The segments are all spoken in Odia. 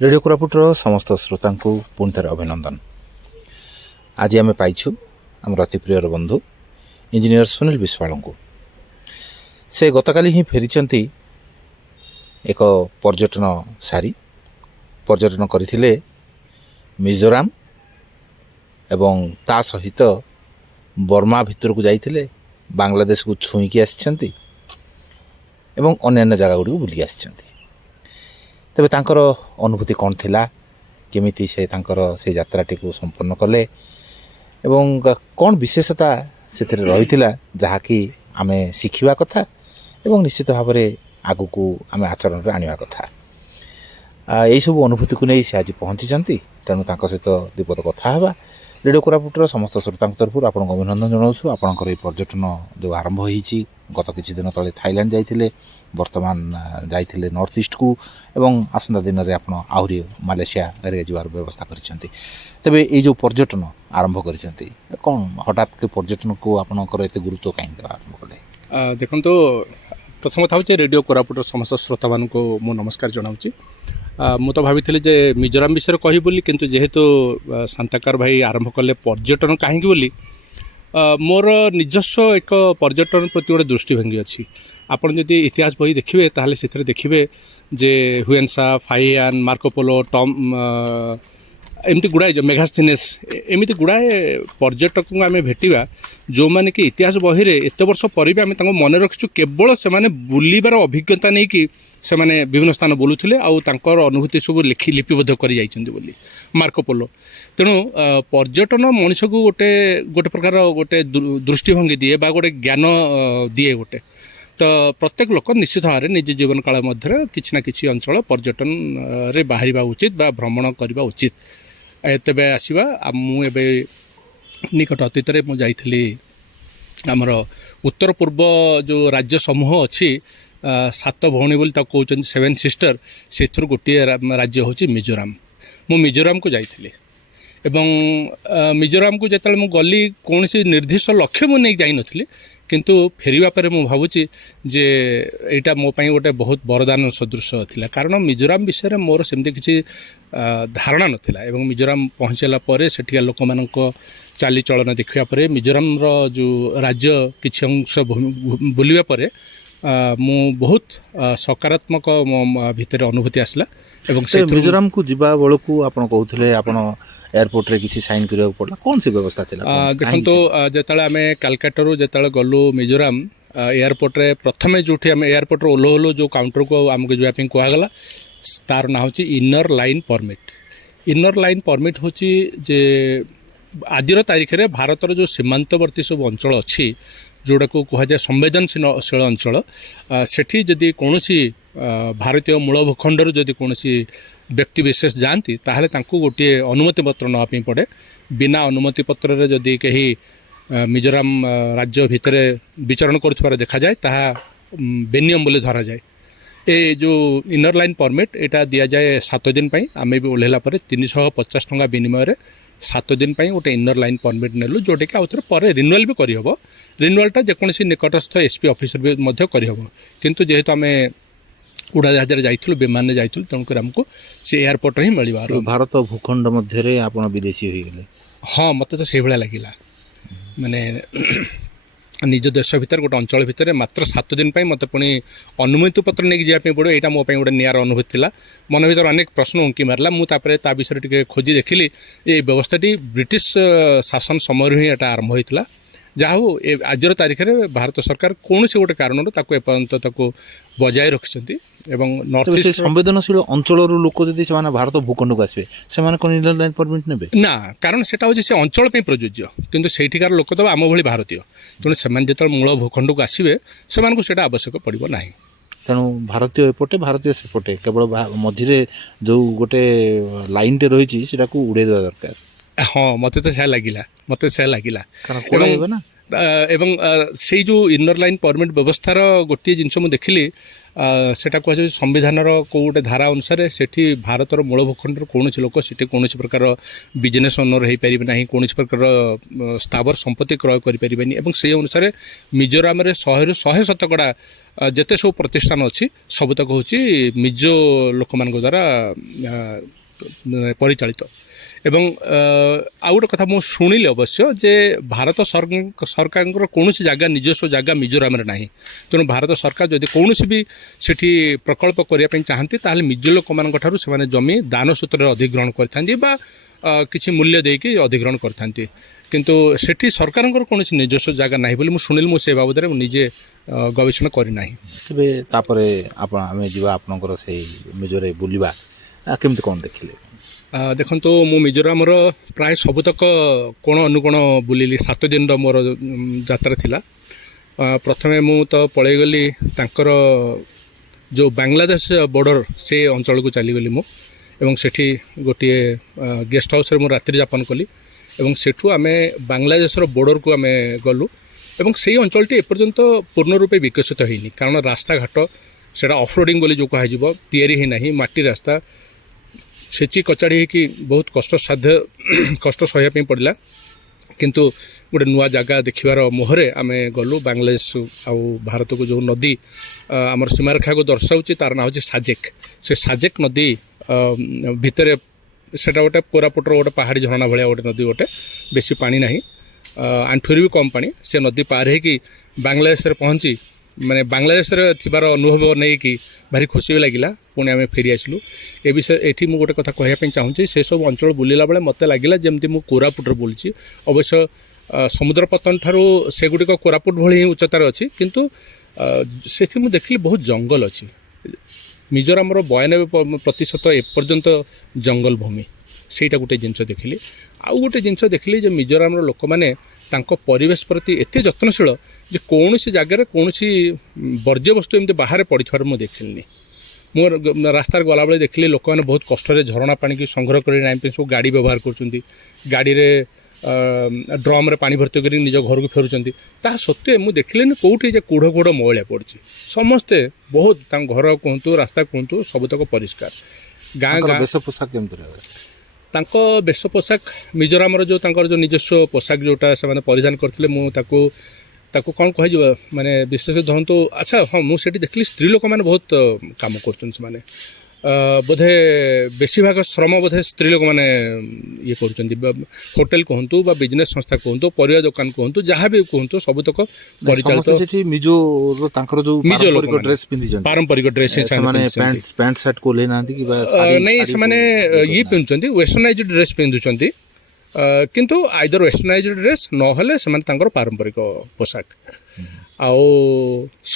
रेडियो कोरापुटर समस्त श्रोता को पुणी थे अभिनंदन। आज आम पाइछु आम अति प्रिय बंधु इंजीनियर सुनील विश्वाल को। से गतकाली ही फेरी एक पर्यटन सारी पर्यटन करथिले मिजोराम एवं ता सहित बर्मा भितर को जाइथिले, बांग्लादेश को छुईकी आसिछंती एवं अन्य जगह गुड़ी बुली आसिछंती। तेबे तांकर अनुभूति कौन थिला, केमिति से तांकर से यात्राटी को संपन्न कले एवं कौन विशेषता से रही जहाँकि आमे शिखिबा कथा एवं निश्चित भाव में आगु को आम आचरण में आनिबा कथा। यही सब अनुभूति को नहीं से आज पहुँची। तेणु सहित दुपद कथा हेबा। रेडियो कोरापुटर समस्त श्रोता तरफ आपको अभिनंदन जनाऊँ। आपंकर ये पर्यटन जो आरंभ होती गत किछि दिन तले थाईलैंड जाइथिले, वर्तमान जाइथिले नॉर्थ ईस्ट को एवं आसंता दिन में आप आहरी मालेशिया रे जीवार व्यवस्था करिसेंती। तबे ये जो पर्यटन आरंभ करिसेंती कौन हठात के पर्यटन को आपनकर एते गुरुत्व कहीं देवा आरंभ कले? देखो तो प्रथम कथा हूँ रेडियो कोरापुटर समस्त श्रोता मान को मु नमस्कार जनाऊँगी। मु तो भाई जे मिजोराम विषय कही बोली, किंतु जेहेतु शांताकार भाई आरंभ कले पर्यटन कहीं बोली, मोर निजस्व एक पर्यटन प्रति गोटे दृष्टिभंगी अच्छी। आपड़ जदि इतिहास बही देखिए ताहले से देखिए जे हुएनसा, फाइयान, मार्कोपोलो, टॉम एमती गुड़ाए जो मेघास्थीनेस एमती गुड़ाए पर्यटक को आम भेटा जो मैंने कि इतिहास बही रे एत वर्ष पर भी आम मन रखीचु केवल से बुलबार अभिज्ञता नहीं कि से माने विभिन्न स्थान बुलूले आउर अनुभूति सब लिपिबद्ध कर मार्कोपोलो। तेणु पर्यटन मनीष को गोटे गोटे प्रकार गोटे दृष्टिभंगी दिए बा गोटे ज्ञान दिए गोटे। तो प्रत्येक लोक निश्चित भाव में निज जीवन काल मध्य किसी ना किसी अंचल पर्यटन रे बाहर उचित बा भ्रमण करने उचित। तेबे आसवा मुझे निकट अतीत में जाइली आमर उत्तर पूर्व जो राज्य समूह अच्छी 7 भौणी बोली कहते 7 सिस्टर, से गोटे राज्य हूँ मिजोराम। मु मिजोराम को जाइली एवं मिजोराम को जिते मुझे गली कौन सी निर्दिष्ट लक्ष्य मुझे नहीं जाइनथली, किंतु फेरिबा परे मु भावुची जे एटा मो पई गोटे बहुत वरदान सदृश थिला। कारण मिजोराम विषय रे मोर सेमती किसी धारणा नथिला एवं मिजोराम पहुँचला परे सेठिया लोक मानक चाली चलन देखिया परे मिजोराम रो जो राज्य किछि अंश बुलिबा परे मु बहुत सकारात्मक भितर अनुभूति आसला। एवं से मिजोराम को जीवा बेलू आप कहते आपन एयरपोर्ट रे किसी साइन करिया पड़ला, कौन सी व्यवस्था थिला? देखंतु जेतले आमे कलकत्ता जेतले गलु मिजोराम एयरपोर्ट रे प्रथमे जोठी आमे एयरपोर्ट रे ओलो जो काउंटर को आमको जीवा पे कहगला तार ना होची inner line permit. Inner line permit होची जे आजिर तारीख रे भारतर जो सीमांतवर्ती सब अंचल अच्छी जोड़ा को कह जाए संवेदनशील अंचल, सेठी जदि कौन भारतीय मूल भूखंडर जदि कौन व्यक्ति विशेष जाती ताहले तांको गोटे अनुमति पत्र नापी पड़े। बिना अनुमति पत्र जदि कहीं मिजोराम राज्य भितर विचरण कर देखा जाए ताहा बेनियम बोले धरा जाए। ये जो इनर लाइन परमिट एटा दिया जाए 7 दिन पर। आम भी ओल्ला 350 टंका विनिमय 7 दिन पर गोटे इनर लाइन परमिट नेलु, जोटा कि आउ थे पर रिन्यूअल भी करहब। रिन्यूअलटा जेकोसी निकटस्थ एसपी ऑफिसर भी करहब, किंतु जेहेतु आम उड़ाजाहाज जाइलु विमान जाइलु तेणुक आमको से एयरपोर्ट ही मिल। भारत भूखंड मध्य आप विदेशी हो गले? हाँ, मत तो से भाया लगे माने निज देश भितर गोटे अंचल भितर मात्र 7 दिन पर मत पुणी अनुमति पत्र नहीं जावाई पड़ो। यहाँ मोप गोटे नियार अनुभूति था। मन भर अनेक प्रश्न उंकी मारला। मुझे ता विषय टे खोजी देखिली ये व्यवस्थाटी ब्रिटिश शासन समय ही यहाँ आरंभ होता। जहाँ हो आजर तारीख में भारत सरकार कौन से गोटे कारण एपर्यंत बजाय रखिंट। नॉर्थ ईस्ट संवेदनशील अंचल लोक जदि भारत भूखंड को आसवे से इनर लाइन परमिट ने ना, कारण से अंचल प्रযোज्य, किंतु सेठिकार लोक तो आम भली भारतीय। तेणु से मूल भूखंड को आसवे से आवश्यक पड़ो ना। तेणु भारतीय एपटे भारतीय सेपटे केवल मझे जो गोटे लाइन टे रही उड़े देवा दरकार। हाँ, मत तो से लगिला एवं से जो इनर लाइन परमिट व्यवस्थार गोटे जिनस मुझे देखिली सेटा कह संविधान को गोटे धारा अनुसार सेठी भारतर मूल भूखंड कौन लोक से कौन प्रकार बिजनेस ओनर हो पारे ना, कौन प्रकार स्थावर संपत्ति क्रय करें। से अनुसार मिजोराम 100 ରୁ 100 शतकड़ा ଯେତେ ସବୁ ପ୍ରତିଷ୍ଠାନ ଅଛି ସବୁତକ ହେଉଛି ମିଜୋ ଲୋକମାନଙ୍କ ଦ୍ୱାରା ପରିଚାଳିତ। ଏବଂ ଆଉ ଗୋଟେ କଥା ମୁଁ ଶୁଣିଲି ଅବଶ୍ୟ ଯେ ଭାରତ ସରକାରଙ୍କର କୌଣସି ଜାଗା ନିଜସ୍ୱ ଜାଗା ମିଜୋରାମରେ ନାହିଁ। ତେଣୁ ଭାରତ ସରକାର ଯଦି କୌଣସି ବି ସେଠି ପ୍ରକଳ୍ପ କରିବା ପାଇଁ ଚାହାନ୍ତି ତାହେଲେ ମିଜୋ ଲୋକମାନଙ୍କ ଠାରୁ ସେମାନେ ଜମି ଦାନ ସୂତ୍ରରେ ଅଧିଗ୍ରହଣ କରିଥାନ୍ତି ବା କିଛି ମୂଲ୍ୟ ଦେଇକି ଅଧିଗ୍ରହଣ କରିଥାନ୍ତି। କିନ୍ତୁ ସେଠି ସରକାରଙ୍କର କୌଣସି ନିଜସ୍ୱ ଜାଗା ନାହିଁ ବୋଲି ମୁଁ ଶୁଣିଲି। ମୁଁ ସେ ବାବଦରେ ମୁଁ ନିଜେ ଗବେଷଣା କରିନାହିଁ। ତେବେ ତାପରେ ଆମେ ଯିବା ଆପଣଙ୍କର ସେଇ ମିଜୋରେ ବୁଲିବା, କେମିତି କ'ଣ ଦେଖିଲେ? ଦେଖନ୍ତୁ ମୁଁ ମିଜୋରାମର ପ୍ରାୟ ସବୁତକ କୋଣ ଅନୁକୋଣ ବୁଲିଲି। 7 ଦିନର ମୋର ଯାତ୍ରା ଥିଲା। ପ୍ରଥମେ ମୁଁ ତ ପଳେଇଗଲି ତାଙ୍କର ଯେଉଁ ବାଂଲାଦେଶ ବର୍ଡ଼ର ସେ ଅଞ୍ଚଳକୁ ଚାଲିଗଲି ମୁଁ, ଏବଂ ସେଠି ଗୋଟିଏ ଗେଷ୍ଟ ହାଉସ୍ରେ ମୁଁ ରାତ୍ରି ଯାପନ କଲି। ଏବଂ ସେଠୁ ଆମେ ବାଂଲାଦେଶର ବର୍ଡ଼ରକୁ ଆମେ ଗଲୁ। ଏବଂ ସେଇ ଅଞ୍ଚଳଟି ଏପର୍ଯ୍ୟନ୍ତ ପୂର୍ଣ୍ଣ ରୂପେ ବିକଶିତ ହୋଇନି, କାରଣ ରାସ୍ତାଘାଟ ସେଇଟା ଅଫରୋଡ଼ିଂ ବୋଲି ଯେଉଁ କୁହାଯିବ ତିଆରି ହୋଇନାହିଁ। ମାଟି ରାସ୍ତା ଛେଚି କଚାଡ଼ି ହେଇକି ବହୁତ କଷ୍ଟ ସହିବା ପାଇଁ ପଡ଼ିଲା। କିନ୍ତୁ ଗୋଟେ ନୂଆ ଜାଗା ଦେଖିବାର ମୋହରେ ଆମେ ଗଲୁ। ବାଂଲାଦେଶ ଆଉ ଭାରତକୁ ଯେଉଁ ନଦୀ ଆମର ସୀମାରେଖାକୁ ଦର୍ଶାଉଛି ତାର ନାଁ ହେଉଛି ସାଜେକ୍। ସେ ସାଜେକ୍ ନଦୀ ଭିତରେ ସେଇଟା ଗୋଟେ କୋରାପୁଟର ଗୋଟେ ପାହାଡ଼ି ଝରଣା ଭଳିଆ ଗୋଟେ ନଦୀ, ଗୋଟେ ବେଶୀ ପାଣି ନାହିଁ, ଆଣ୍ଠୁରେ ବି କମ୍ ପାଣି। ସେ ନଦୀ ପାର ହେଇକି ବାଂଲାଦେଶରେ ପହଞ୍ଚି ମାନେ ବାଂଲାଦେଶରେ ଥିବାର ଅନୁଭବ ନେଇକି ଭାରି ଖୁସି ବି ଲାଗିଲା। ପୁଣି ଆମେ ଫେରି ଆସିଲୁ। ଏ ବିଷୟ ଏଠି ମୁଁ ଗୋଟେ କଥା କହିବା ପାଇଁ ଚାହୁଁଛି, ସେସବୁ ଅଞ୍ଚଳ ବୁଲିଲା ବେଳେ ମୋତେ ଲାଗିଲା ଯେମିତି ମୁଁ କୋରାପୁଟରେ ବୁଲିଛି। ଅବଶ୍ୟ ସମୁଦ୍ର ପତନ ଠାରୁ ସେଗୁଡ଼ିକ କୋରାପୁଟ ଭଳି ହିଁ ଉଚ୍ଚତାରେ ଅଛି, କିନ୍ତୁ ସେଠି ମୁଁ ଦେଖିଲି ବହୁତ ଜଙ୍ଗଲ ଅଛି। ମିଜୋରାମର 92% ଏପର୍ଯ୍ୟନ୍ତ ଜଙ୍ଗଲ ଭୂମି, ସେଇଟା ଗୋଟେ ଜିନିଷ ଦେଖିଲି। ଆଉ ଗୋଟେ ଜିନିଷ ଦେଖିଲି ଯେ ମିଜୋରାମର ଲୋକମାନେ ତାଙ୍କ ପରିବେଶ ପ୍ରତି ଏତେ ଯତ୍ନଶୀଳ ଯେ କୌଣସି ଜାଗାରେ କୌଣସି ବର୍ଜ୍ୟବସ୍ତୁ ଏମିତି ବାହାରେ ପଡ଼ିଥିବାର ମୁଁ ଦେଖିଲିନି। ମୁଁ ରାସ୍ତାରେ ଗଲାବେଳେ ଦେଖିଲି ଲୋକମାନେ ବହୁତ କଷ୍ଟରେ ଝରଣା ପାଣିକି ସଂଗ୍ରହ କରି ଆଣିବା ପାଇଁ ସବୁ ଗାଡ଼ି ବ୍ୟବହାର କରୁଛନ୍ତି। ଗାଡ଼ିରେ ଡ୍ରମ୍ରେ ପାଣି ଭର୍ତ୍ତି କରି ନିଜ ଘରକୁ ଫେରୁଛନ୍ତି। ତାହା ସତ୍ତ୍ୱେ ମୁଁ ଦେଖିଲିନି କେଉଁଠି ଯେ କୁଢ଼ ମଇଳା ପଡ଼ିଛି। ସମସ୍ତେ ବହୁତ ତାଙ୍କ ଘର କୁହନ୍ତୁ ରାସ୍ତା କୁହନ୍ତୁ ସବୁତକ ପରିଷ୍କାର। ଗାଁ ବେଶ ପୋଷାକ କେମିତି ରହିବ? ତାଙ୍କ ବେଶ ପୋଷାକ ମିଜୋରାମର ଯେଉଁ ତାଙ୍କର ଯେଉଁ ନିଜସ୍ୱ ପୋଷାକ ଯେଉଁଟା ସେମାନେ ପରିଧାନ କରିଥିଲେ, ମୁଁ ତାକୁ କ'ଣ କୁହାଯିବ ମାନେ ବିଶେଷ ଧରନ୍ତୁ। ଆଚ୍ଛା ହଁ, ମୁଁ ସେଠି ଦେଖିଲି ସ୍ତ୍ରୀ ଲୋକମାନେ ବହୁତ କାମ କରୁଛନ୍ତି। ସେମାନେ ବୋଧେ ବେଶୀ ଭାଗ ଶ୍ରମ ବୋଧେ ସ୍ତ୍ରୀ ଲୋକମାନେ ଇଏ କରୁଛନ୍ତି। ହୋଟେଲ କୁହନ୍ତୁ ବା ବିଜନେସ୍ ସଂସ୍ଥା କୁହନ୍ତୁ, ପରିବା ଦୋକାନ କୁହନ୍ତୁ, ଯାହା ବି କୁହନ୍ତୁ ସବୁତକ ପରିଚାଳିତ। ସେଠି ମିଜୋର ତାଙ୍କର ଯେଉଁ ପାରମ୍ପରିକ ଡ୍ରେସ୍ ସେମାନେ ପ୍ୟାଣ୍ଟ ସାର୍ଟ ଓହ୍ଲେଇ ନାହାନ୍ତି କି? ନାଇଁ, ସେମାନେ ଇଏ ପିନ୍ଧୁଛନ୍ତି, ୱେଷ୍ଟର୍ଣ୍ଣାଇଜ୍ଡ ଡ୍ରେସ୍ ପିନ୍ଧୁଛନ୍ତି। କିନ୍ତୁ ଆଇଦର ୱେଷ୍ଟର୍ଣ୍ଣାଇଜ୍ଡ ଡ୍ରେସ୍ ନହେଲେ ସେମାନେ ତାଙ୍କର ପାରମ୍ପରିକ ପୋଷାକ। ଆଉ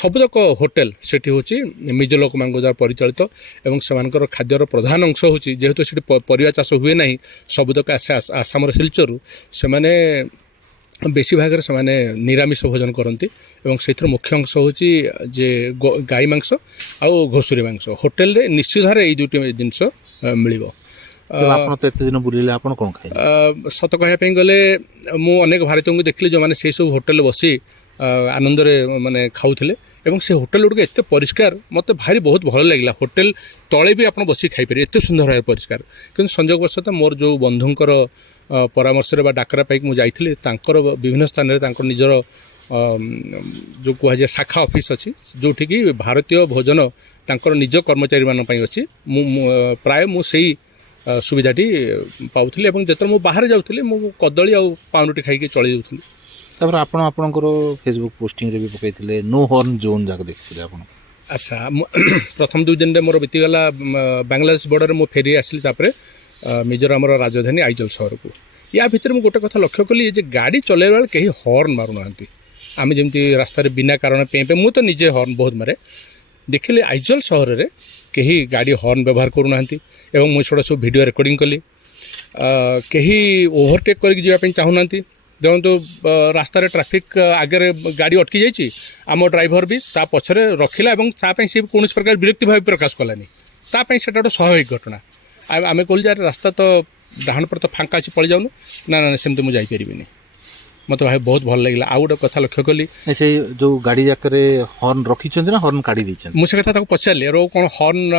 ସବୁତକ ହୋଟେଲ ସେଠି ହେଉଛି ମିଜୋ ଲୋକମାନଙ୍କ ଦ୍ୱାରା ପରିଚାଳିତ। ଏବଂ ସେମାନଙ୍କର ଖାଦ୍ୟର ପ୍ରଧାନ ଅଂଶ ହେଉଛି, ଯେହେତୁ ସେଠି ପରିବା ଚାଷ ହୁଏ ନାହିଁ, ସବୁତକ ଆସେ ଆସାମର ଶିଲଚରରୁ, ସେମାନେ ବେଶୀ ଭାଗରେ ସେମାନେ ନିରାମିଷ ଭୋଜନ କରନ୍ତି। ଏବଂ ସେଥିର ମୁଖ୍ୟ ଅଂଶ ହେଉଛି ଯେ ଗାଈ ମାଂସ ଆଉ ଘୁଷୁରୀ ମାଂସ। ହୋଟେଲରେ ନିଶ୍ଚିତରେ ଏଇ ଦୁଇଟି ଜିନିଷ ମିଳିବ। ଆପଣ ତ ଏତେ ଦିନ ବୁଲିଲେ, ଆପଣ କ'ଣ ଖାଇଲେ? ସତ କହିବା ପାଇଁ ଗଲେ ମୁଁ ଅନେକ ଭାରତୀୟଙ୍କୁ ଦେଖିଲି ଯେଉଁମାନେ ସେହିସବୁ ହୋଟେଲରେ ବସି ଆନନ୍ଦରେ ମାନେ ଖାଉଥିଲେ। ଏବଂ ସେ ହୋଟେଲ ଗୁଡ଼ିକ ଏତେ ପରିଷ୍କାର, ମୋତେ ବହୁତ ଭଲ ଲାଗିଲା। ହୋଟେଲ ତଳେ ବି ଆପଣ ବସିକି ଖାଇପାରିବେ, ଏତେ ସୁନ୍ଦର ଭାବେ ପରିଷ୍କାର। କିନ୍ତୁ ସଂଯୋଗବଶତଃ ମୋର ଯେଉଁ ବନ୍ଧୁଙ୍କର ପରାମର୍ଶରେ ବା ଡାକରା ପାଇକି ମୁଁ ଯାଇଥିଲି, ତାଙ୍କର ବିଭିନ୍ନ ସ୍ଥାନରେ ତାଙ୍କର ନିଜର ଯେଉଁ କୁହାଯାଏ ଶାଖା ଅଫିସ୍ ଅଛି, ଯେଉଁଠିକି ଭାରତୀୟ ଭୋଜନ ତାଙ୍କର ନିଜ କର୍ମଚାରୀମାନଙ୍କ ପାଇଁ ଅଛି। ପ୍ରାୟ ମୁଁ ସେଇ ସୁବିଧାଟି ପାଉଥିଲି। ଏବଂ ଯେତେବେଳେ ମୁଁ ବାହାରେ ଯାଉଥିଲି, ମୁଁ କଦଳୀ ଆଉ ପାଉଁରୁଟି ଖାଇକି ଚଳି ଯାଉଥିଲି। ତାପରେ ଆପଣଙ୍କର ଫେସବୁକ୍ ପୋଷ୍ଟିଂରେ ବି ପକାଇଥିଲେ ନୋ ହର୍ନ ଜୋନ୍ ଯାକ ଦେଖିଥିଲେ ଆପଣ? ଆଚ୍ଛା, ପ୍ରଥମ 2 ଦିନରେ ମୋର ବିତିଗଲା ବାଂଲାଦେଶ ବର୍ଡ଼ରରେ। ମୁଁ ଫେରି ଆସିଲି ତାପରେ ମିଜୋରାମର ରାଜଧାନୀ ଆଇଜଲ୍ ସହରକୁ। ୟା ଭିତରେ ମୁଁ ଗୋଟେ କଥା ଲକ୍ଷ୍ୟ କଲି ଯେ ଗାଡ଼ି ଚଲାଇବା ବେଳେ କେହି ହର୍ନ ମାରୁନାହାନ୍ତି। ଆମେ ଯେମିତି ରାସ୍ତାରେ ବିନା କାରଣ ପେଁ ମୁଁ ତ ନିଜେ ହର୍ନ ବହୁତ ମାରେ। ଦେଖିଲି ଆଇଜଲ୍ ସହରରେ କେହି ଗାଡ଼ି ହର୍ନ ବ୍ୟବହାର କରୁନାହାନ୍ତି। ଏବଂ ମୁଁ ସେଗୁଡ଼ା ସବୁ ଭିଡ଼ିଓ ରେକର୍ଡ଼ିଂ କଲି। କେହି ଓଭରଟେକ୍ କରିକି ଯିବା ପାଇଁ ଚାହୁଁନାହାନ୍ତି। ଦେଖନ୍ତୁ ରାସ୍ତାରେ ଟ୍ରାଫିକ୍ ଆଗରେ ଗାଡ଼ି ଅଟକି ଯାଇଛି, ଆମ ଡ୍ରାଇଭର ବି ତା ପଛରେ ରଖିଲା ଏବଂ ତା ପାଇଁ ସେ କୌଣସି ପ୍ରକାର ବିରକ୍ତି ଭାବ ପ୍ରକାଶ କଲାନି। ତା ପାଇଁ ସେଇଟା ଗୋଟେ ସ୍ୱାଭାବିକ ଘଟଣା। ଆମେ କହିଲୁ ଯେ ରାସ୍ତା ତ ଡାହାଣ ପଟ ତ ଫାଙ୍କା ଅଛି, ପଳେଇ ଯାଉନୁ। ନା ସେମିତି ମୁଁ ଯାଇପାରିବିନି। ମୋତେ ବହୁତ ଭଲ ଲାଗିଲା। ଆଉ ଗୋଟେ କଥା ଲକ୍ଷ୍ୟ କଲି, ସେଇ ଯେଉଁ ଗାଡ଼ି ଯାକରେ ହର୍ନ ରଖିଛନ୍ତି ନା ହର୍ନ କାଢ଼ି ଦେଇଛନ୍ତି? ମୁଁ ସେ କଥା ତାକୁ ପଚାରିଲି, କ'ଣ ହର୍ନ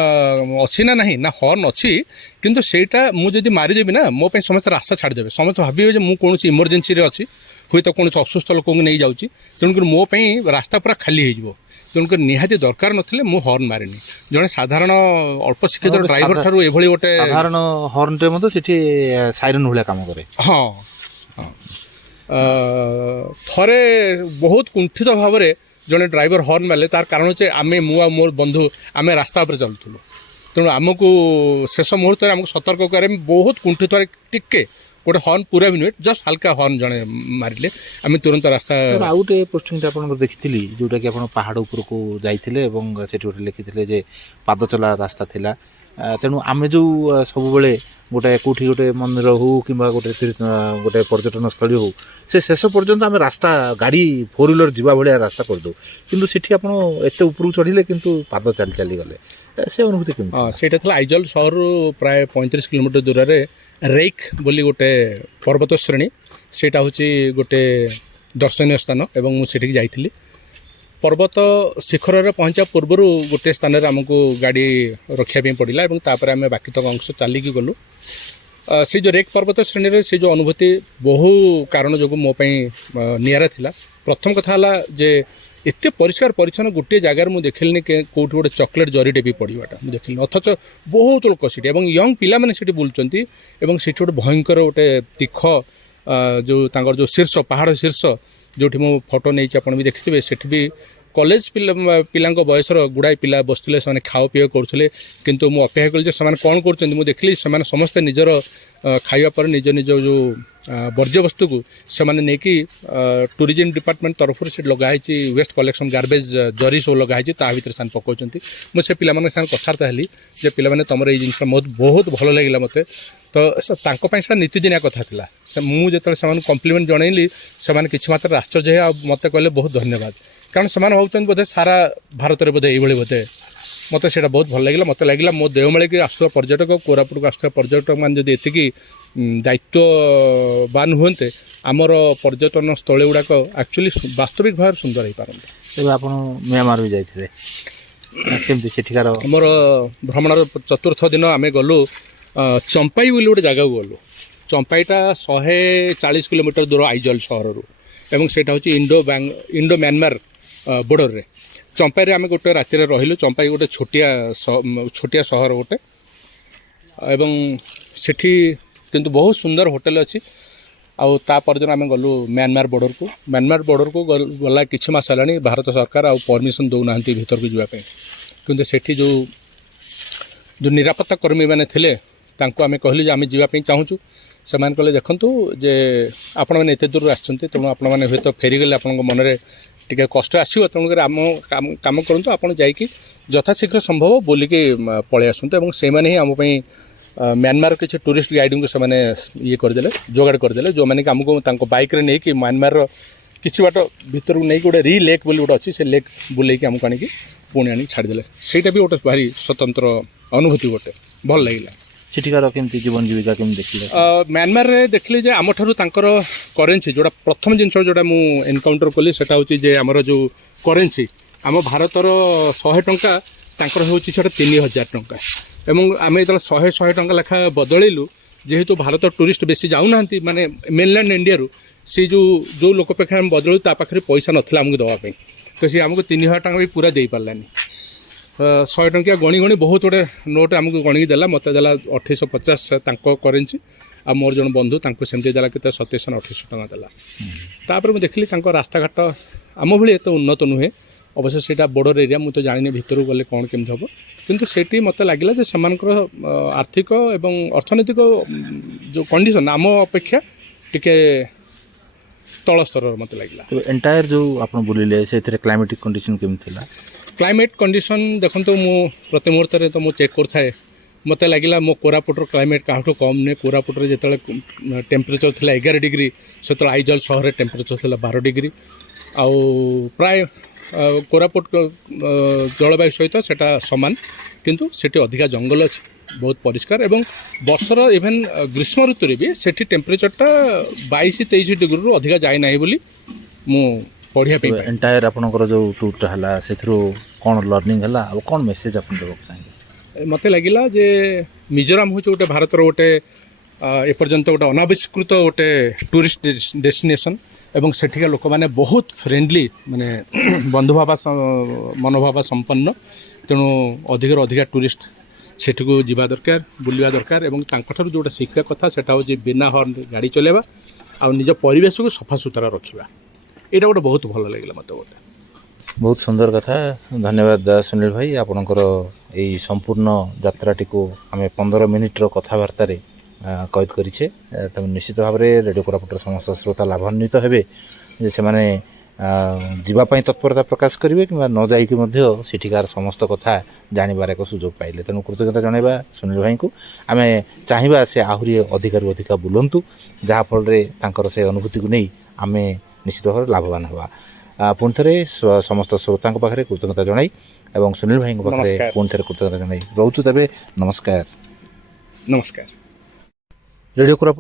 ଅଛି ନା ନାହିଁ? ନା ହର୍ନ ଅଛି, କିନ୍ତୁ ସେଇଟା ମୁଁ ଯଦି ମାରିଦେବି ନା, ମୋ ପାଇଁ ସମସ୍ତେ ରାସ୍ତା ଛାଡ଼ିଦେବେ। ସମସ୍ତେ ଭାବିବେ ଯେ ମୁଁ କୌଣସି ଇମର୍ଜେନ୍ସିରେ ଅଛି, ହୁଏତ କୌଣସି ଅସୁସ୍ଥ ଲୋକଙ୍କୁ ନେଇ ଯାଉଛି, ତେଣୁକରି ମୋ ପାଇଁ ରାସ୍ତା ପୁରା ଖାଲି ହେଇଯିବ। ତେଣୁକରି ନିହାତି ଦରକାର ନଥିଲେ ମୁଁ ହର୍ନ ମାରେନି। ଜଣେ ସାଧାରଣ ଅଳ୍ପ ଶିକ୍ଷିତ ଡ୍ରାଇଭର ଠାରୁ ଏଭଳି ଗୋଟେ ସାଧାରଣ ହର୍ନଟେ ମଧ୍ୟ ସେଠି ସାଇରନ୍ ଭଳିଆ କାମ କରେ। ହଁ ହଁ ଥରେ ବହୁତ କୁଣ୍ଠିତ ଭାବରେ ଜଣେ ଡ୍ରାଇଭର ହର୍ନ ମାରିଲେ। ତାର କାରଣ ହচ্ছে ମୁଁ ଆଉ ମୋର ବନ୍ଧୁ ଆମେ ରାସ୍ତା ଉପରେ ଚାଲୁଥିଲୁ, ତେଣୁ ଆମକୁ ଶେଷ ମୁହୂର୍ତ୍ତରେ ଆମକୁ ସତର୍କ କରି ବହୁତ କୁଣ୍ଠିତ ଟିକେ ଗୋଟେ ହର୍ନ ପୁରା ବି ନୁହେଁ, ଜଷ୍ଟ ହାଲକା ହର୍ନ ଜଣେ ମାରିଲେ ଆମେ ତୁରନ୍ତ ରାସ୍ତା। ଆଉ ଗୋଟେ ପୋଷ୍ଟିଂଟା ଆପଣଙ୍କର ଦେଖିଥିଲି ଯୋଉଟାକି ଆପଣ ପାହାଡ଼ ଉପରକୁ ଯାଇଥିଲେ ଏବଂ ସେଠି ଗୋଟେ ଲେଖିଥିଲେ ଯେ ପାଦ ଚଲା ରାସ୍ତା ଥିଲା। ତେଣୁ ଆମେ ଯେଉଁ ସବୁବେଳେ ଗୋଟେ କେଉଁଠି ଗୋଟେ ମନ୍ଦିର ହେଉ କିମ୍ବା ଗୋଟେ ପର୍ଯ୍ୟଟନ ସ୍ଥଳୀ ହେଉ ସେ ଶେଷ ପର୍ଯ୍ୟନ୍ତ ଆମେ ରାସ୍ତା ଗାଡ଼ି 4 ହ୍ୱିଲର ଯିବା ଭଳିଆ ରାସ୍ତା କରିଦେଉ, କିନ୍ତୁ ସେଠି ଆପଣ ଏତେ ଉପରକୁ ଚଢ଼ିଲେ କିନ୍ତୁ ପାଦ ଚାଲି ଚାଲି ଗଲେ, ସେ ଅନୁଭୂତି କେମିତି? ସେଇଟା ଥିଲା ଆଇଜଲ ସହରରୁ ପ୍ରାୟ 35 କିଲୋମିଟର ଦୂରରେ ରେକ୍ ବୋଲି ଗୋଟେ ପର୍ବତ ଶ୍ରେଣୀ। ସେଇଟା ହେଉଛି ଗୋଟେ ଦର୍ଶନୀୟ ସ୍ଥାନ ଏବଂ ମୁଁ ସେଠିକି ଯାଇଥିଲି। ପର୍ବତ ଶିଖରରେ ପହଞ୍ଚିବା ପୂର୍ବରୁ ଗୋଟିଏ ସ୍ଥାନରେ ଆମକୁ ଗାଡ଼ି ରଖିବା ପାଇଁ ପଡ଼ିଲା ଏବଂ ତାପରେ ଆମେ ବାକିତକ ଅଂଶ ଚାଲିକି ଗଲୁ। ସେ ଯେଉଁ ରେକ୍ ପର୍ବତ ଶ୍ରେଣୀରେ ସେ ଯେଉଁ ଅନୁଭୂତି ବହୁ କାରଣ ଯୋଗୁଁ ମୋ ପାଇଁ ନିଆରା ଥିଲା। ପ୍ରଥମ କଥା ହେଲା ଯେ ଏତେ ପରିଷ୍କାର ପରିଚ୍ଛନ୍ନ ଗୋଟିଏ ଜାଗାରେ ମୁଁ ଦେଖିଲିନି କେଉଁଠି ଗୋଟେ ଚକୋଲେଟ୍ ଜରିଟେ ବି ପଡ଼ିବାଟା ମୁଁ ଦେଖିଲିନି, ଅଥଚ ବହୁତ ଲୋକ ସେଠି ଏବଂ ୟଙ୍ଗ ପିଲାମାନେ ସେଠି ବୁଲୁଛନ୍ତି ଏବଂ ସେଠି ଗୋଟେ ଭୟଙ୍କର ଗୋଟେ ତୀଖ ଯେଉଁ ତାଙ୍କର ଯେଉଁ ଶୀର୍ଷ ପାହାଡ଼ ଶୀର୍ଷ ଯେଉଁଠି ମୁଁ ଫଟୋ ନେଇଛି ଆପଣ ବି ଦେଖିଥିବେ, ସେଠି ବି କଲେଜ ପିଲାଙ୍କ ବୟସର ଗୁଡ଼ାଏ ପିଲା ବସିଥିଲେ, ସେମାନେ ଖାଅ ପିଅ କରୁଥିଲେ। କିନ୍ତୁ ମୁଁ ଅପେକ୍ଷା କଲି ଯେ ସେମାନେ କ'ଣ କରୁଛନ୍ତି। ମୁଁ ଦେଖିଲି ସେମାନେ ସମସ୍ତେ ନିଜର ଖାଇବା ପରେ ନିଜ ନିଜ ଯେଉଁ ବର୍ଜ୍ୟବସ୍ତୁକୁ ସେମାନେ ନେଇକି ଟୁରିଜିମ୍ ଡିପାର୍ଟମେଣ୍ଟ ତରଫରୁ ସେଠି ଲଗା ହେଇଛି ୱେଷ୍ଟ କଲେକ୍ସନ୍ ଗାର୍ବେଜ୍ ଜରି ସବୁ ଲଗା ହେଇଛି, ତା ଭିତରେ ସେମାନେ ପକାଉଛନ୍ତି। ମୁଁ ସେ ପିଲାମାନଙ୍କ ସାଙ୍ଗେ କଥାବାର୍ତ୍ତା ହେଲି ଯେ ପିଲାମାନେ ତୁମର ଏଇ ଜିନିଷ ବହୁତ ଭଲ ଲାଗିଲା ମୋତେ। ତ ତାଙ୍କ ପାଇଁ ସେଟା ନୀତିଦିନିଆ କଥା ଥିଲା। ମୁଁ ଯେତେବେଳେ ସେମାନଙ୍କୁ କମ୍ପ୍ଲିମେଣ୍ଟ ଜଣେଇଲି ସେମାନେ କିଛି ମାତ୍ରାରେ ଆଶ୍ଚର୍ଯ୍ୟ ହେଇ ଆଉ ମୋତେ କହିଲେ ବହୁତ ଧନ୍ୟବାଦ, କାରଣ ସେମାନେ ଭାବୁଛନ୍ତି ବୋଧେ ସାରା ଭାରତରେ ବୋଧେ ଏଇଭଳି ବୋଧେ। ମୋତେ ସେଇଟା ବହୁତ ଭଲ ଲାଗିଲା। ମୋତେ ଲାଗିଲା ମୋ ଦେଓମାଳିକି ଆସୁଥିବା ପର୍ଯ୍ୟଟକ, କୋରାପୁଟକୁ ଆସୁଥିବା ପର୍ଯ୍ୟଟକମାନେ ଯଦି ଏତିକି ଦାୟିତ୍ୱବାନ ହୁଅନ୍ତେ ଆମର ପର୍ଯ୍ୟଟନ ସ୍ଥଳୀ ଗୁଡ଼ାକ ଆକ୍ଚୁଆଲି ବାସ୍ତବିକ ଭାବରେ ସୁନ୍ଦର ହେଇପାରନ୍ତା। ତେବେ ଆପଣ ମିଆଁମାର ବି ଯାଇଥିଲେ, କେମିତି ସେଠିକାର? ଆମର ଭ୍ରମଣର ଚତୁର୍ଥ ଦିନ ଆମେ ଗଲୁ ଚମ୍ପାଇ ବୋଲି ଗୋଟେ ଜାଗାକୁ ଗଲୁ। ଚମ୍ପାଇଟା 140 କିଲୋମିଟର ଦୂର ଆଇଜଲ ସହରରୁ ଏବଂ ସେଇଟା ହେଉଛି ଇଣ୍ଡୋ ମ୍ୟାନମାର ବର୍ଡ଼ରରେ। ଚମ୍ପାଇରେ ଆମେ ଗୋଟେ ରାତିରେ ରହିଲୁ। ଚମ୍ପାଇ ଗୋଟେ ଛୋଟିଆ ସହର ଗୋଟେ ଏବଂ ସେଠି କିନ୍ତୁ ବହୁତ ସୁନ୍ଦର ହୋଟେଲ ଅଛି। ଆଉ ତା ପରଦିନ ଆମେ ଗଲୁ ମ୍ୟାନମାର ବର୍ଡ଼ରକୁ। ମ୍ୟାନମାର ବର୍ଡ଼ରକୁ ଗଲା କିଛି ମାସ ହେଲାଣି ଭାରତ ସରକାର ଆଉ ପରମିସନ୍ ଦେଉନାହାନ୍ତି ଭିତରକୁ ଯିବା ପାଇଁ, କିନ୍ତୁ ସେଠି ଯେଉଁ ନିରାପତ୍ତା କର୍ମୀମାନେ ଥିଲେ ତାଙ୍କୁ ଆମେ କହିଲୁ ଯେ ଆମେ ଯିବା ପାଇଁ ଚାହୁଁଛୁ। ସେମାନେ କହିଲେ ଦେଖନ୍ତୁ ଯେ ଆପଣମାନେ ଏତେ ଦୂରରୁ ଆସିଛନ୍ତି, ତେଣୁ ଆପଣମାନେ ହୁଏତ ଫେରିଗଲେ ଆପଣଙ୍କ ମନରେ ଟିକେ କଷ୍ଟ ଆସିବ, ତେଣୁକରି ଆମ କାମ କରନ୍ତୁ, ଆପଣ ଯାଇକି ଯଥାଶୀଘ୍ର ସମ୍ଭବ ବୁଲିକି ପଳେଇ ଆସନ୍ତୁ। ଏବଂ ସେମାନେ ହିଁ ଆମ ପାଇଁ ମ୍ୟାନମାର କିଛି ଟୁରିଷ୍ଟ ଗାଇଡ଼ଙ୍କୁ ସେମାନେ କରିଦେଲେ, ଯୋଗାଡ଼ କରିଦେଲେ, ଯେଉଁମାନେ କି ଆମକୁ ତାଙ୍କ ବାଇକ୍ରେ ନେଇକି ମ୍ୟାନମାରର କିଛି ବାଟ ଭିତରକୁ ନେଇକି ଗୋଟେ ଲେକ୍ ବୋଲି ଗୋଟେ ଅଛି, ସେ ଲେକ୍ ବୁଲେଇକି ଆମକୁ ଆଣିକି ପୁଣି ଆଣିକି ଛାଡ଼ିଦେଲେ। ସେଇଟା ବି ଗୋଟେ ଭାରି ସ୍ୱତନ୍ତ୍ର ଅନୁଭୂତି, ଗୋଟେ ଭଲ ଲାଗିଲା। ସେଠିକାର କେମିତି ଜୀବନ ଜୀବିକା କେମିତି ଦେଖିଲେ? ମ୍ୟାନମାରରେ ଦେଖିଲି ଯେ ଆମଠାରୁ ତାଙ୍କର କରେନ୍ସି ଯେଉଁଟା ପ୍ରଥମ ଜିନିଷ ଯେଉଁଟା ମୁଁ ଏନକାଉଣ୍ଟର କଲି ସେଟା ହେଉଛି ଯେ ଆମର ଯେଉଁ କରେନ୍ସି ଆମ ଭାରତର 100 ଟଙ୍କା ତାଙ୍କର ହେଉଛି ସେଟା 3000 ଟଙ୍କା। ଏବଂ ଆମେ ଯେତେବେଳେ 100 ଟଙ୍କା ଲେଖା ବଦଳେଇଲୁ, ଯେହେତୁ ଭାରତ ଟୁରିଷ୍ଟ ବେଶୀ ଯାଉନାହାନ୍ତି ମାନେ ମେନଲ୍ୟାଣ୍ଡ ଇଣ୍ଡିଆରୁ, ସେ ଯେଉଁ ଲୋକ ପାଖରେ ଆମେ ବଦଳୁ ତା ପାଖରେ ପଇସା ନଥିଲା ଆମକୁ ଦେବା ପାଇଁ, ତ ସେ ଆମକୁ 3000 ଟଙ୍କା ବି ପୁରା ଦେଇପାରିଲାନି। 100 ଟଙ୍କିଆ ଗଣି ବହୁତ ଗୋଟେ ନୋଟ୍ ଆମକୁ ଗଣିକି ଦେଲା। ମୋତେ ଦେଲା 2850 ତାଙ୍କ କରେନ୍ସି, ଆଉ ମୋର ଜଣେ ବନ୍ଧୁ ତାଙ୍କୁ ସେମିତି ଦେଲା କେତେ 2700-2800 ଟଙ୍କା ଦେଲା। ତାପରେ ମୁଁ ଦେଖିଲି ତାଙ୍କ ରାସ୍ତାଘାଟ ଆମ ଭଳି ଏତେ ଉନ୍ନତ ନୁହେଁ। ଅବଶ୍ୟ ସେଇଟା ବର୍ଡ଼ର ଏରିଆ, ମୁଁ ତ ଜାଣିନି ଭିତରକୁ ଗଲେ କ'ଣ କେମିତି ହେବ, କିନ୍ତୁ ସେଠି ମୋତେ ଲାଗିଲା ଯେ ସେମାନଙ୍କର ଆର୍ଥିକ ଏବଂ ଅର୍ଥନୈତିକ ଯେଉଁ କଣ୍ଡିସନ୍ ଆମ ଅପେକ୍ଷା ଟିକେ ତଳ ସ୍ତରର ମୋତେ ଲାଗିଲା। ଏଣ୍ଟାୟାର ଯେଉଁ ଆପଣ ବୁଲିଲେ ସେଥିରେ କ୍ଲାଇମେଟିକ୍ କଣ୍ଡିସନ୍ କେମିତି ଥିଲା? କ୍ଲାଇମେଟ୍ କଣ୍ଡିସନ୍ ଦେଖନ୍ତୁ, ମୁଁ ପ୍ରତି ମୁହୂର୍ତ୍ତରେ ତ ମୁଁ ଚେକ୍ କରୁଥାଏ। ମୋତେ ଲାଗିଲା ମୋ କୋରାପୁଟର କ୍ଲାଇମେଟ୍ କାହାଠୁ କମ୍ ନୁହେଁ। କୋରାପୁଟରେ ଯେତେବେଳେ ଟେମ୍ପରେଚର୍ ଥିଲା 11 ଡିଗ୍ରୀ, ସେତେବେଳେ ଆଇଜଲ ସହରରେ ଟେମ୍ପରେଚର୍ ଥିଲା 12 ଡିଗ୍ରୀ। ଆଉ ପ୍ରାୟ କୋରାପୁଟ ଜଳବାୟୁ ସହିତ ସେଇଟା ସମାନ, କିନ୍ତୁ ସେଠି ଅଧିକା ଜଙ୍ଗଲ ଅଛି, ବହୁତ ପରିଷ୍କାର ଏବଂ ବର୍ଷର ଇଭେନ୍ ଗ୍ରୀଷ୍ମ ଋତୁରେ ବି ସେଠି ଟେମ୍ପରେଚର୍ଟା 22-23 ଡିଗ୍ରୀରୁ ଅଧିକା ଯାଏ ନାହିଁ ବୋଲି ମୁଁ ପଢ଼ିବା ପାଇଁ। ଏଣ୍ଟାୟାର ଆପଣଙ୍କର ଯେଉଁ ଟୁର୍ଟା ହେଲା ସେଥିରୁ କ'ଣ ଲର୍ଣ୍ଣିଂ ହେଲା ଆଉ କ'ଣ ମେସେଜ୍ ଆପଣ ଦେବାକୁ ଚାହିଁବେ? ମୋତେ ଲାଗିଲା ଯେ ମିଜୋରାମ ହେଉଛି ଗୋଟେ ଭାରତର ଗୋଟେ ଏପର୍ଯ୍ୟନ୍ତ ଗୋଟେ ଅନାବିଷ୍କୃତ ଗୋଟେ ଟୁରିଷ୍ଟ ଡେଷ୍ଟିନେସନ୍ ଏବଂ ସେଠିକା ଲୋକମାନେ ବହୁତ ଫ୍ରେଣ୍ଡଲି ମାନେ ବନ୍ଧୁଭାବ ମନୋଭାବ ସମ୍ପନ୍ନ। ତେଣୁ ଅଧିକରୁ ଅଧିକା ଟୁରିଷ୍ଟ ସେଠିକୁ ଯିବା ଦରକାର, ବୁଲିବା ଦରକାର ଏବଂ ତାଙ୍କଠାରୁ ଯେଉଁଟା ଶିଖିବା କଥା ସେଟା ହେଉଛି ବିନା ହର୍ନ ଗାଡ଼ି ଚଲାଇବା ଆଉ ନିଜ ପରିବେଶକୁ ସଫାସୁତୁରା ରଖିବା। ଏଇଟା ଗୋଟେ ବହୁତ ଭଲ ଲାଗିଲା ମୋତେ ଗୋଟେ। ବହୁତ ସୁନ୍ଦର କଥା। ଧନ୍ୟବାଦ ସୁନୀଲ ଭାଇ, ଆପଣଙ୍କର ଏଇ ସମ୍ପୂର୍ଣ୍ଣ ଯାତ୍ରାଟିକୁ ଆମେ 15 ମିନିଟ୍ର କଥାବାର୍ତ୍ତାରେ କଏଦ କରିଛେ। ତେଣୁ ନିଶ୍ଚିତ ଭାବରେ ରେଡ଼ିଓ କୋରାପୁଟର ସମସ୍ତ ଶ୍ରୋତା ଲାଭାନ୍ୱିତ ହେବେ ଯେ ସେମାନେ ଯିବା ପାଇଁ ତତ୍ପରତା ପ୍ରକାଶ କରିବେ କିମ୍ବା ନ ଯାଇକି ମଧ୍ୟ ସେଠିକାର ସମସ୍ତ କଥା ଜାଣିବାର ଏକ ସୁଯୋଗ ପାଇଲେ। ତେଣୁ କୃତଜ୍ଞତା ଜଣାଇବା ସୁନୀଲ ଭାଇଙ୍କୁ। ଆମେ ଚାହିଁବା ସେ ଆହୁରି ଅଧିକାରୁ ଅଧିକା ବୁଲନ୍ତୁ, ଯାହାଫଳରେ ତାଙ୍କର ସେ ଅନୁଭୂତିକୁ ନେଇ ଆମେ ନିଶ୍ଚିତ ଭାବରେ ଲାଭବାନ ହେବା। ପୁଣି ଥରେ ସମସ୍ତ ଶ୍ରୋତାଙ୍କ ପାଖରେ କୃତଜ୍ଞତା ଜଣାଇ ଏବଂ ସୁନୀଲ ଭାଇଙ୍କ ପାଖରେ ନମସ୍କାର। ପୁଣି ଥରେ କୃତଜ୍ଞତା ଜଣାଇ ରହୁଛୁ। ତେବେ ନମସ୍କାର। ନମସ୍କାର। ରେଡ଼ିଓ କୋରାପୁଟ